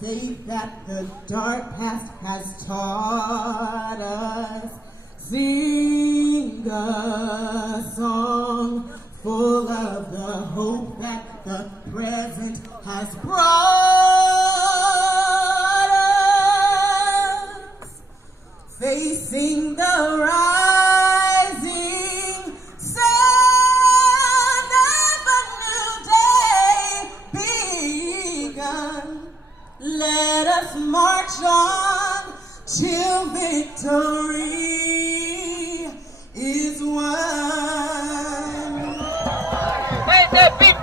faith that the dark past has taught us. Sing a song full of the hope that the present has brought us. Facing the rising sun of a new day begun. Let us march on till victory is won. Wait, the beat.